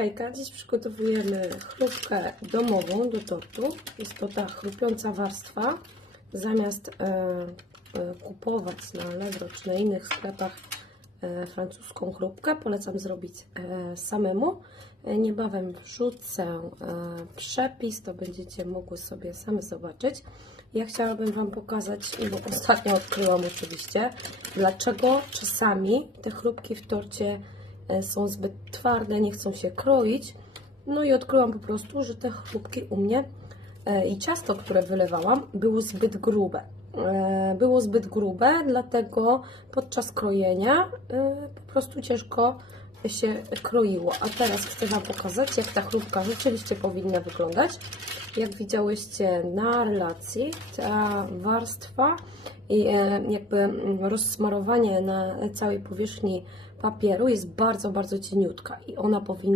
Hejka, dziś przygotowujemy chrupkę domową do tortu. Jest to ta chrupiąca warstwa. Zamiast e, e, kupować na Allegro czy na innych sklepach e, francuską chrupkę, polecam zrobić e, samemu. E, niebawem wrzucę e, przepis, to będziecie mogły sobie same zobaczyć. Ja chciałabym Wam pokazać, bo ostatnio odkryłam oczywiście, dlaczego czasami te chrupki w torcie są zbyt twarde, nie chcą się kroić. No i odkryłam po prostu, że te chrupki u mnie e, i ciasto, które wylewałam, było zbyt grube. E, Było zbyt grube, dlatego podczas krojenia e, po prostu ciężko się kroiło. A teraz chcę Wam pokazać, jak ta chrupka rzeczywiście powinna wyglądać. Jak widziałyście na relacji, ta warstwa i e, jakby rozsmarowanie na całej powierzchni papieru jest bardzo, bardzo cieniutka i ona powinna